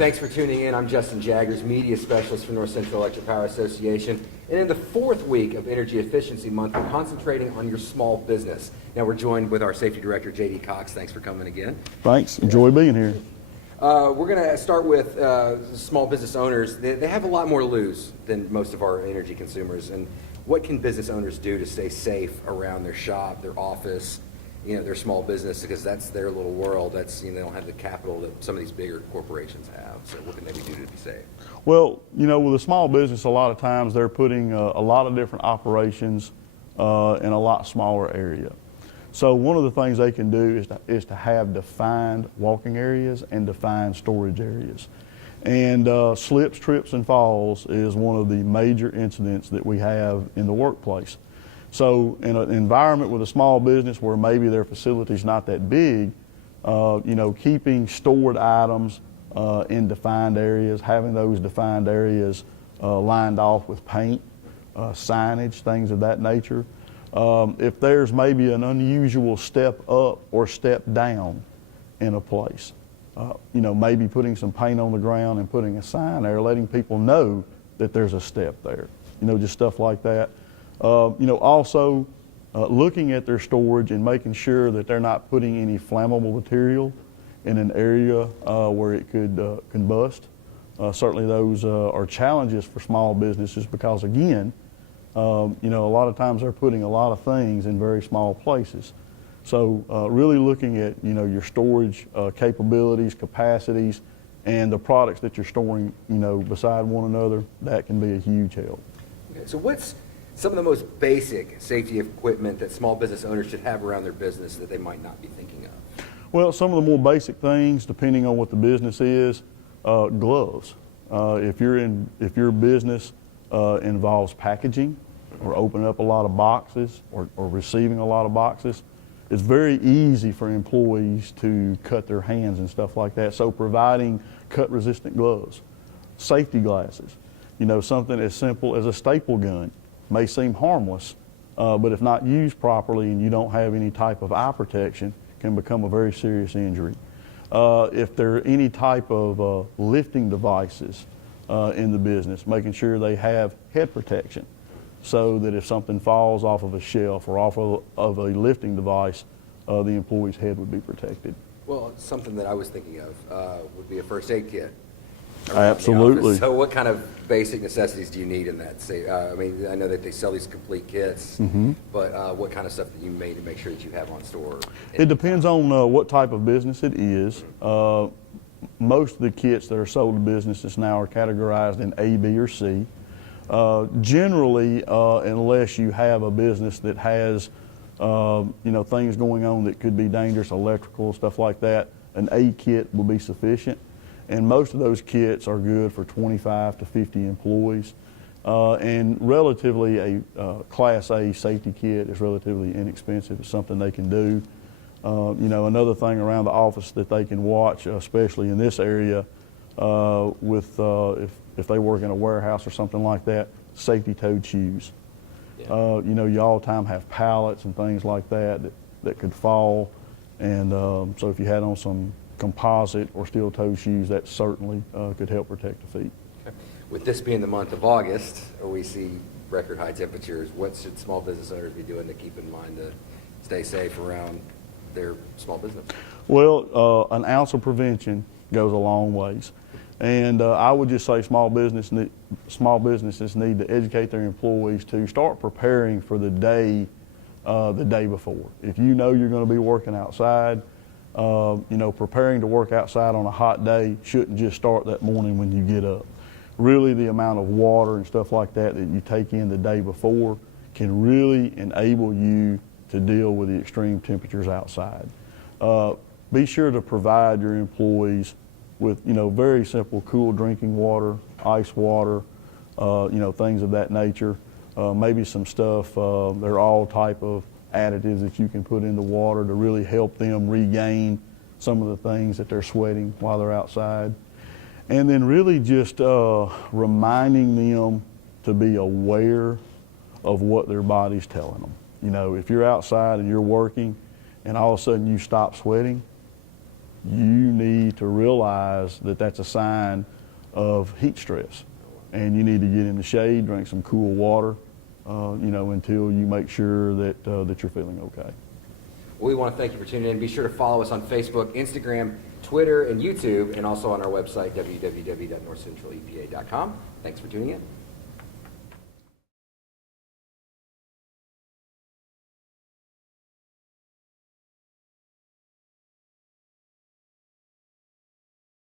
Thanks for tuning in. I'm Justin Jaggers, Media Specialist for North Central Electric Power Association. And in the fourth week of Energy Efficiency Month, we're concentrating on your small business. Now we're joined with our Safety Director, J.D. Cox. Thanks for coming again. Thanks. Enjoy being here. We're going to start with small business owners. They have a lot more to lose than most of our energy consumers. And what can business owners do to stay safe around their shop, their office, their small business, because that's their little world. That's, they don't have the capital that some of these bigger corporations have. So what can they do to be safe? Well, with a small business, a lot of times they're putting a lot of different operations in a lot smaller area. So one of the things they can do is to have defined walking areas and defined storage areas. And slips, trips, and falls is one of the major incidents that we have in the workplace. So in an environment with a small business where maybe their facility's not that big, keeping stored items in defined areas, having those defined areas lined off with paint, signage, things of that nature. If there's maybe an unusual step up or step down in a place, maybe putting some paint on the ground and putting a sign there, letting people know that there's a step there, just stuff like that. Also looking at their storage and making sure that they're not putting any flammable material in an area where it could combust. Certainly those are challenges for small businesses because, again, a lot of times they're putting a lot of things in very small places. So really looking at, your storage capabilities, capacities, and the products that you're storing, beside one another, that can be a huge help. Okay, so what's some of the most basic safety equipment that small business owners should have around their business that they might not be thinking of? Well, some of the more basic things, depending on what the business is, gloves. If your business involves packaging or opening up a lot of boxes or receiving a lot of boxes, it's very easy for employees to cut their hands and stuff like that. So providing cut-resistant gloves, safety glasses, something as simple as a staple gun may seem harmless, but if not used properly and you don't have any type of eye protection, can become a very serious injury. If there are any type of lifting devices in the business, making sure they have head protection so that if something falls off of a shelf or off of a lifting device, the employee's head would be protected. Well, something that I was thinking of would be a first aid kit. Absolutely. So what kind of basic necessities do you need in that? I know that they sell these complete kits, but what kind of stuff that you made to make sure that you have on store? It depends on what type of business it is. Most of the kits that are sold to businesses now are categorized in A, B, or C. Generally, unless you have a business that has things going on that could be dangerous, electrical, stuff like that, an A kit will be sufficient. And most of those kits are good for 25 to 50 employees. And relatively a Class A safety kit is relatively inexpensive. It's something they can do. Another thing around the office that they can watch, especially in this area, if they work in a warehouse or something like that, safety-toed shoes. Yeah. You all the time have pallets and things like that could fall. And so if you had on some composite or steel-toe shoes, that certainly could help protect the feet. Okay. With this being the month of August, where we see record high temperatures, what should small business owners be doing to keep in mind to stay safe around their small business? Well, an ounce of prevention goes a long ways. And I would just say small businesses need to educate their employees to start preparing for the day before. If you know you're going to be working outside, preparing to work outside on a hot day shouldn't just start that morning when you get up. Really, the amount of water and stuff like that you take in the day before can really enable you to deal with the extreme temperatures outside. Be sure to provide your employees with, very simple cool drinking water, ice water, things of that nature. Maybe some stuff, there are all type of additives that you can put in the water to really help them regain some of the things that they're sweating while they're outside. And then really just reminding them to be aware of what their body's telling them. If you're outside and you're working and all of a sudden you stop sweating, you need to realize that that's a sign of heat stress. And you need to get in the shade, drink some cool water, until you make sure that, that you're feeling okay. We want to thank you for tuning in. Be sure to follow us on Facebook, Instagram, Twitter, and YouTube, and also on our website, www.northcentralepa.com. Thanks for tuning in.